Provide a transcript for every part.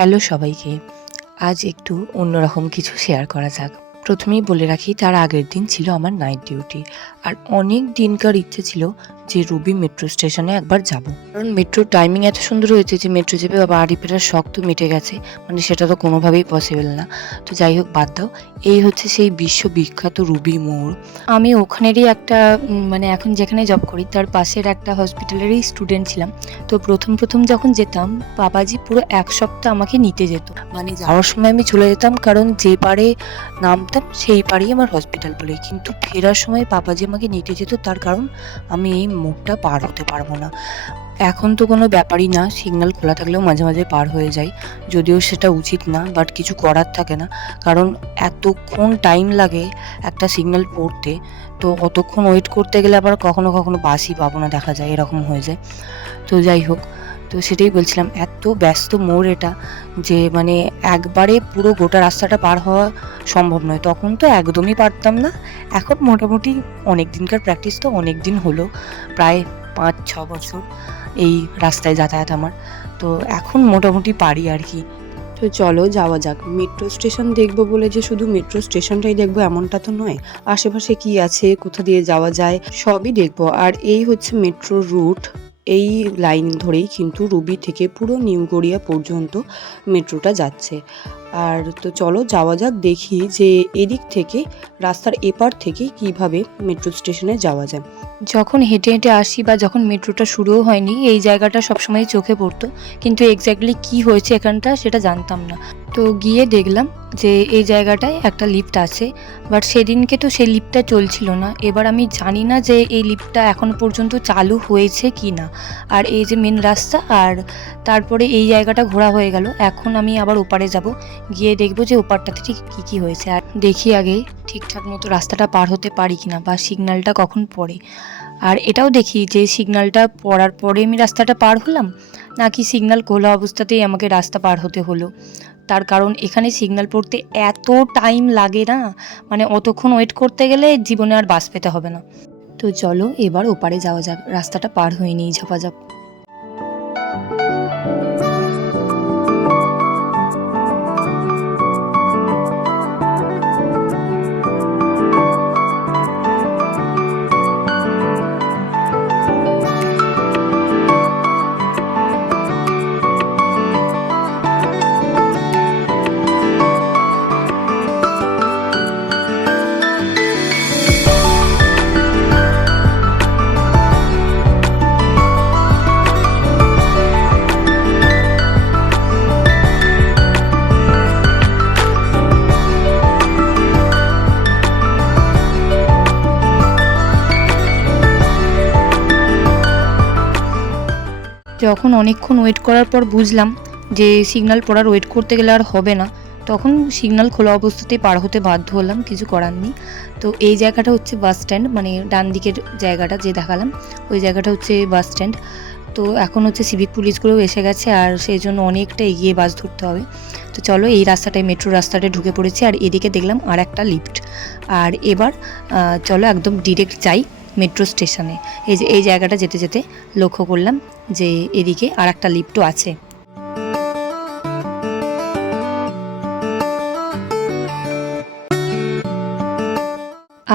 Hello সবাইকে। আজ একটু অন্যরকম কিছু শেয়ার করা যাক। প্রথমেই বলে রাখি, তার আগের দিন ছিল আমার নাইট ডিউটি। আর অনেক দিনকার ইচ্ছে ছিল যে রুবি মেট্রো স্টেশনে একবার যাব। কারণ মেট্রোর টাইমিং এত সুন্দর হয়েছে যে মেট্রো চেপে বাড়ি ফেরার শখ তো মিটে গেছে। মানে সেটা তো কোনোভাবেই পসিবল না। তো যাই হোক, বাদ দাও। এই হচ্ছে সেই বিশ্ববিখ্যাত রুবি মোড়। আমি ওখানেরই একটা মানে এখন যেখানে জব করি তার পাশের একটা হসপিটালেরই স্টুডেন্ট ছিলাম। তো প্রথম যখন যেতাম, বাবাজি পুরো এক সপ্তাহ আমাকে নিতে যেত। মানে যাওয়ার সময় আমি চলে যেতাম, কারণ যে পারে নামতাম সেই পারেই আমার হসপিটাল বলে। কিন্তু ফেরার সময় বাবাজি আমাকে নিতে যেত, তার কারণ আমি এই মোড়টা পার হতে পারবো না। এখন তো কোনো ব্যাপারই না, সিগন্যাল খোলা থাকলেও মাঝে মাঝে পার হয়ে যায়, যদিও সেটা উচিত না, বাট কিছু করার থাকে না। কারণ এতক্ষণ টাইম লাগে একটা সিগন্যাল পড়তে, তো অতক্ষণ ওয়েট করতে গেলে আবার কখনো কখনো বাসই পাবো না, দেখা যায় এরকম হয়ে যায়। তো যাই হোক, তো সেটাই বলছিলাম, এত ব্যস্ত মোড় এটা যে মানে একবারে পুরো গোটা রাস্তাটা পার হওয়া সম্ভব নয়। তখন তো একদমই পারতাম না। এখন মোটামুটি অনেক দিনকার প্র্যাকটিস, তো অনেক দিন হলো, প্রায় 5-6 বছর এই রাস্তায় যাতায়াত আমার। তো এখন মোটামুটি পারি আর কি। তো চলো যাওয়া যাক। মেট্রো স্টেশন দেখবো বলে যে শুধু মেট্রো স্টেশনটাই দেখবো এমনটা তো নয়, আশেপাশে কি আছে, কোথা দিয়ে যাওয়া যায় সবই দেখবো। আর এই হচ্ছে মেট্রো রুট। এই লাইন ধরেই কিন্তু রুবি থেকে পুরো নিউ গড়িয়া পর্যন্ত মেট্রোটা যাচ্ছে। আর তো চলো যাওয়া যাক, দেখি যে এদিক থেকে রাস্তার এপার থেকে কিভাবে মেট্রো স্টেশনে যাওয়া যায়। যখন হেঁটে হেঁটে আসি বা যখন মেট্রোটা শুরুও হয়নি, এই জায়গাটা সবসময় চোখে পড়তো, কিন্তু এক্স্যাক্টলি কি হয়েছে এখানটা সেটা জানতাম না। তো গিয়ে দেখলাম যে এই জায়গাটায় একটা লিফট আছে, বাট সেদিনকে তো সেই লিফটটা চলছিল না। এবার আমি জানি না যে এই লিফটটা এখন পর্যন্ত চালু হয়েছে কি না। আর এই যে মেন রাস্তা, আর তারপরে এই জায়গাটা ঘোরা হয়ে গেল। এখন আমি আবার ওপারে যাব, গিয়ে দেখবো যে ওপারটাতে ঠিক কী কী হয়েছে। আর দেখি আগে ঠিকঠাক মতো রাস্তাটা পার হতে পারি কিনা, বা সিগন্যালটা কখন পড়ে। আর এটাও দেখি যে সিগন্যালটা পড়ার পরে আমি রাস্তাটা পার হলাম, নাকি সিগন্যাল খোলা অবস্থাতেই আমাকে রাস্তা পার হতে হলো। তার কারণ এখানে সিগন্যাল পড়তে এত টাইম লাগে না, মানে অতক্ষণ ওয়েট করতে গেলে জীবনে আর বাস পেতে হবে না। তো চলো এবার ওপারে যাওয়া যাক, রাস্তাটা পার হয়ে নিই ঝপাঝপ। যখন অনেকক্ষণ ওয়েট করার পর বুঝলাম যে সিগন্যাল পড়ার ওয়েট করতে গেলে আর হবে না, তখন সিগন্যাল খোলা অবস্থাতেই পার হতে বাধ্য হলাম, কিছু করার নেই। তো এই জায়গাটা হচ্ছে বাস স্ট্যান্ড, মানে ডান দিকের জায়গাটা যে দেখালাম ওই জায়গাটা হচ্ছে বাস স্ট্যান্ড। তো এখন হচ্ছে সিভিক পুলিশগুলোও এসে গেছে, আর সেই জন্য অনেকটা এগিয়ে বাস ধরতে হবে। তো চলো এই রাস্তাটায়, মেট্রো রাস্তাটায় ঢুকে পড়েছি। আর এদিকে দেখলাম আর একটা লিফট। আর এবার চলো একদম ডিরেক্ট যাই মেট্রো স্টেশনে। এই যে এই জায়গাটা যেতে যেতে লক্ষ্য করলাম যে এদিকে আর একটা লিফটও আছে।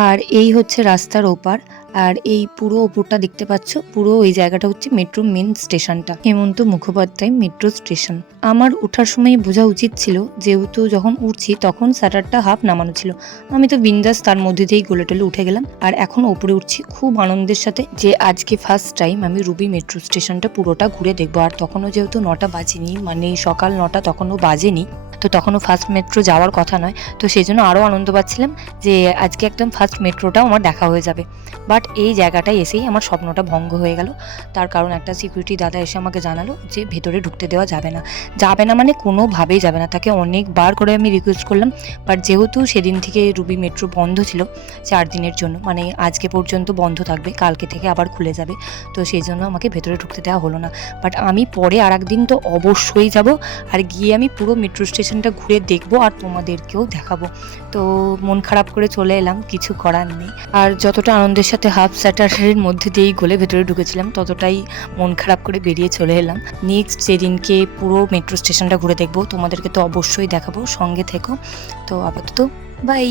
আর এই হচ্ছে রাস্তার ওপার। আর এই পুরো ওপরটা দেখতে পাচ্ছ, পুরো এই জায়গাটা হচ্ছে মেট্রো মেন স্টেশনটা, হেমন্ত মুখোপাধ্যায় মেট্রো স্টেশন। আমার ওঠার সময় বোঝা উচিত ছিল, যেহেতু যখন উঠছি তখন শাটারটা হাফ নামানো ছিল। আমি তো বিন্দাস তার মধ্যে দিয়েই গোলে টোলে উঠে গেলাম। আর এখন ওপরে উঠছি খুব আনন্দের সাথে, যে আজকে ফার্স্ট টাইম আমি রুবি মেট্রো স্টেশনটা পুরোটা ঘুরে দেখবো। আর তখনও যেহেতু 9টা বাজেনি, মানে সকাল 9টা তখনও বাজেনি, তো তখনও ফার্স্ট মেট্রো যাওয়ার কথা নয়। তো সেই জন্য আরও আনন্দ পাচ্ছিলাম যে আজকে একদম ফার্স্ট মেট্রোটাও আমার দেখা হয়ে যাবে। বাট এই জায়গাটায় এসেই আমার স্বপ্নটা ভঙ্গ হয়ে গেল। তার কারণ একটা সিকিউরিটি দাদা এসে আমাকে জানালো যে ভেতরে ঢুকতে দেওয়া যাবে না। যাবে না মানে কোনোভাবেই যাবে না। তাকে অনেকবার করে আমি রিকোয়েস্ট করলাম, বাট যেহেতু সেদিন থেকে রুবি মেট্রো বন্ধ ছিল 4 দিনের জন্য, মানে আজকে পর্যন্ত বন্ধ থাকবে, কালকে থেকে আবার খুলে যাবে, তো সেই জন্য আমাকে ভেতরে ঢুকতে দেওয়া হলো না। বাট আমি পরে আর একদিন তো অবশ্যই যাব, আর গিয়ে আমি পুরো মেট্রো স্টেশনটা ঘুরে দেখবো আর তোমাদেরকেও দেখাবো। তো মন খারাপ করে চলে এলাম, কিছু করার নেই। আর যতটা আনন্দের সাথে হাফ স্যাটারের মধ্যে দিয়েই গলে ভেতরে ঢুকেছিলাম, ততটাই মন খারাপ করে বেরিয়ে চলে এলাম। নেক্সট যেদিনকে পুরো মেট্রো স্টেশনটা ঘুরে দেখবো, তোমাদেরকে তো অবশ্যই দেখাবো, সঙ্গে থেকো। তো আপাতত বাই।